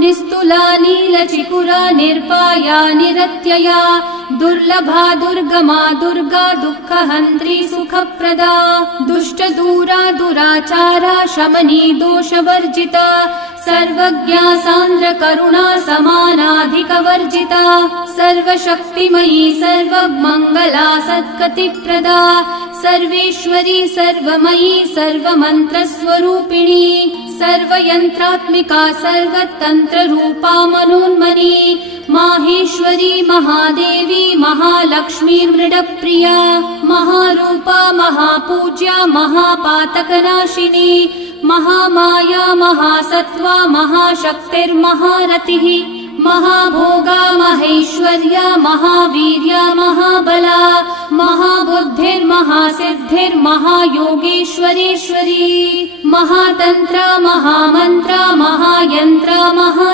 निस्तुला नीलचिकुरा निर्पाया निरत्यया दुर्लभा दुर्गमा दुर्गा दुःखहन्त्री सुखप्रदा दुष्टदूरा दुराचारा शमनी दोषवर्जिता सर्वज्ञा सान्द्र करुणा समानाधिकवर्जिता सर्वशक्तिमयी सर्वमङ्गला सद्गतिप्रदा सर्वेश्वरी सर्वमयी सर्वमन्त्रस्वरूपिणी सर्वयन्त्रात्मिका सर्वतन्त्ररूपा मनोन्मनी माहेश्वरी महादेवी महालक्ष्मी मृडप्रिया महारूपा महापूज्या महापातकनाशिनी महामाया महासत्त्वा महाशक्तिर्महारतिः महाभोगा महेश्वर्या महावीर्या महाबला महाबुद्धिर्महासिद्धिर्महायोगेश्वरेश्वरी महातन्त्रा महामन्त्रा महायन्त्रा महा